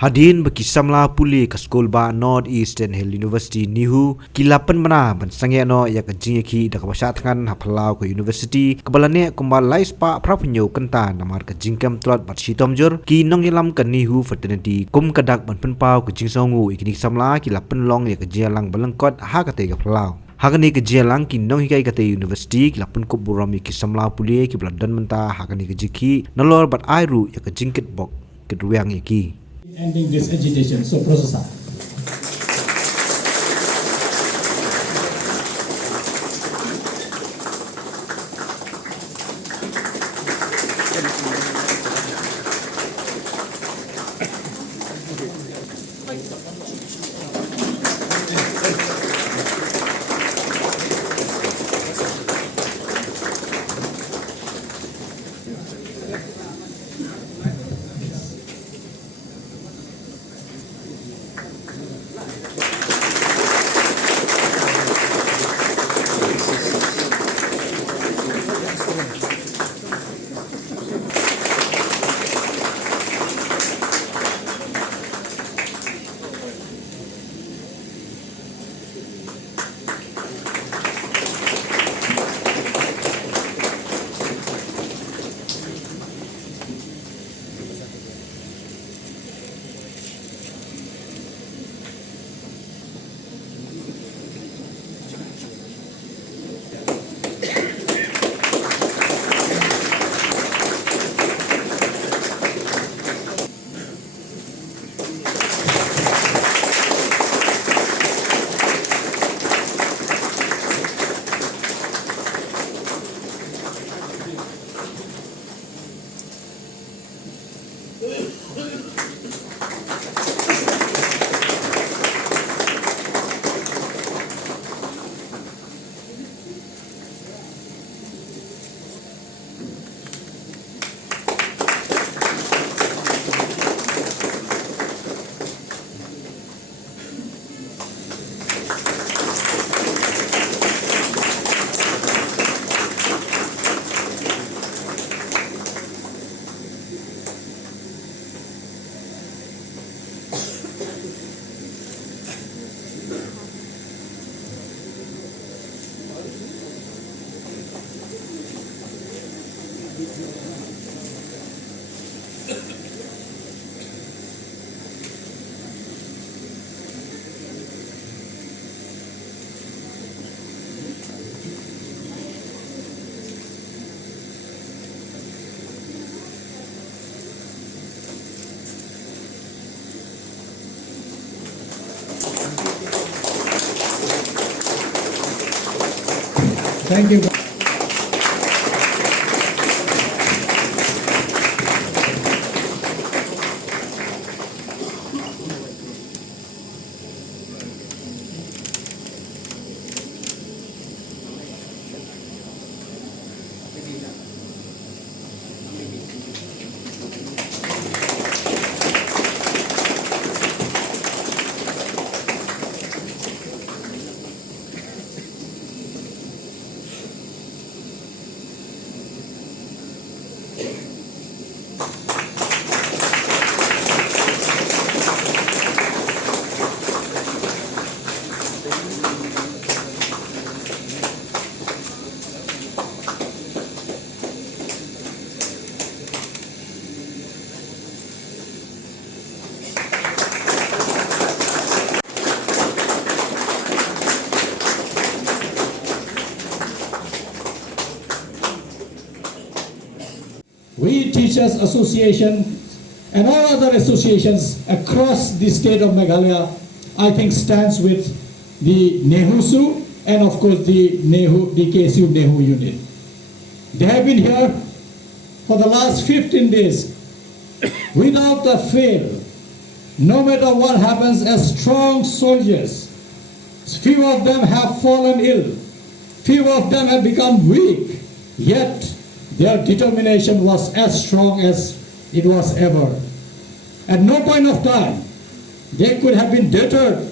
Hadin bagi Samla puli ke skol ba North Eastern Hill University NEHU kilapan mana ban sangya no ya ke jingki dak basha Thngan haplau ke university kebalane kumbal lais pa prapunyo kenta namar ke jingkam tlat bat sitomjur ki nong yelam ke NEHU Fraternity kum kadak ban penpau ke jingsongu ikini Samla kilapan long ya ke jialang balengkot ha kate ke plau Hakani ke jialang ki nong hikai kate university kilapan kup Burom ki Samla puli ki beladan menta hakani ke jiki nolor bat airu ya ke Kitbok Kitrwiang iki ending this agitation. So, Professor. Thank you. We Teachers Association and all other associations across the state of Meghalaya, I think stands with the NEHU and of course the NEHU, the KSU NEHU unit. They have been here for the last 15 days without a fail. No matter what happens, as strong soldiers. Few of them have fallen ill. Few of them have become weak. Yet their determination was as strong as it was ever. At no point of time they could have been deterred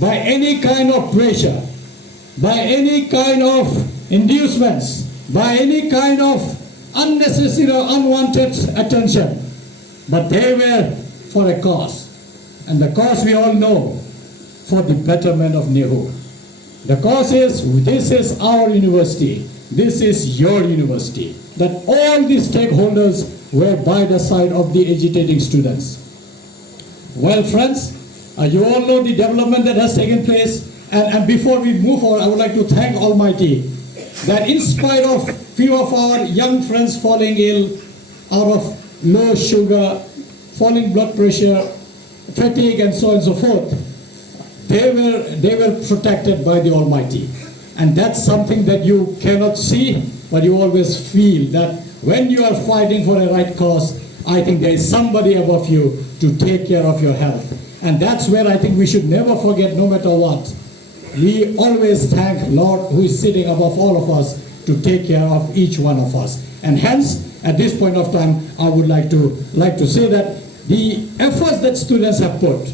by any kind of pressure, by any kind of inducements, by any kind of unnecessary or unwanted attention. But they were for a cause. And the cause we all know, for the betterment of NEHU. The cause is, this is our university, this is your university. That all the stakeholders were by the side of the agitating students. Well, friends, you all know the development that has taken place. And before we move on, I would like to thank Almighty that in spite of few of our young friends falling ill out of low sugar, falling blood pressure, fatigue, and so on and so forth, they were protected by the Almighty. And that's something that you cannot see, but you always feel that when you are fighting for a right cause, I think there is somebody above you to take care of your health. And that's where I think we should never forget, no matter what. We always thank Lord who is sitting above all of us to take care of each one of us. And hence, at this point of time, I would like to say that the efforts that students have put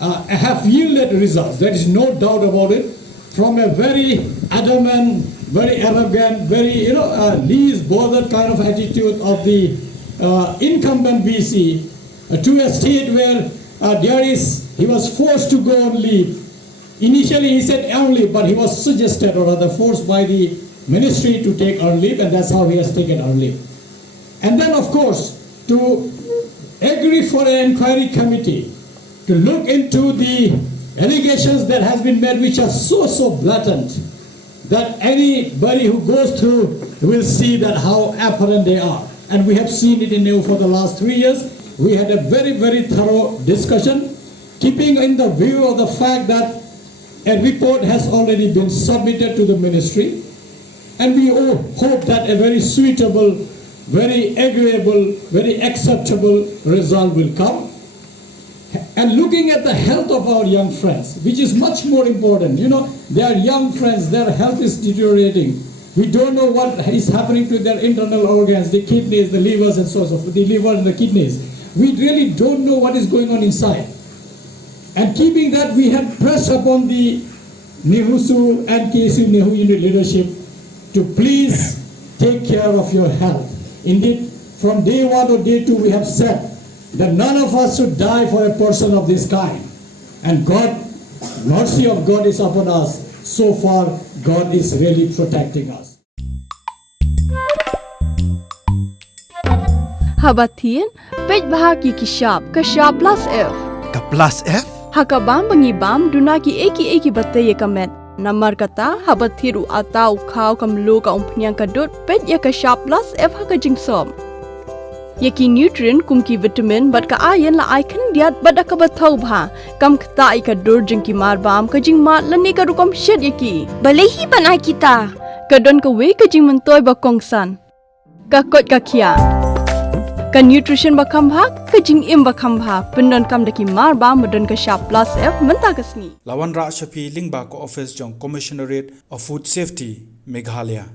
have yielded results. There is no doubt about it. From a very adamant, very arrogant, very least bothered kind of attitude of the incumbent VC to a state where he was forced to go on leave. Initially he said earn leave, but he was suggested or rather forced by the ministry to take earn leave, and that's how he has taken earn leave. And then of course to agree for an inquiry committee to look into the allegations that has been made, which are so blatant that anybody who goes through will see that how apparent they are. And we have seen it in NEHU for the last 3 years. We had a very thorough discussion, keeping in the view of the fact that a report has already been submitted to the ministry, and we all hope that a very suitable, very agreeable, very acceptable result will come. And looking at the health of our young friends, which is much more important. They are young friends, their health is deteriorating. We don't know what is happening to their internal organs, the kidneys, the livers, and so on, the liver and the kidneys. We really don't know what is going on inside. And keeping that, we had pressed upon the NEHU and KSU NEHU unit leadership to please take care of your health. Indeed, from day 1 or day 2, we have said that none of us should die for a person of this kind. And mercy of God is upon us. So far, God is really protecting us. Habatin, pej bahagi kishab plus F. Ka plus F? Hakabam bangibam dunaki eki bataya kamet. Namar kata habathiru atau khau kamlu ka umpnyang kadut pej ya kishab plus F hakajingsom. Yaki nutrient kumki vitamin bat ka ayan la icon diat bat ka bathau bha kam khta ka dur jingki marbam ka jingma lani ka rukom shed yaki balehi bana kita ka don ka we ka jing mentoy ba kongsan ka kot ka khia ka nutrition ba kham bha ka jing im ba kham bha pendon kam daki marbam modon ka sharp plus F menta kasni Lawan Ra Shafi Lingba ko office jong commissionerate of food safety Meghalaya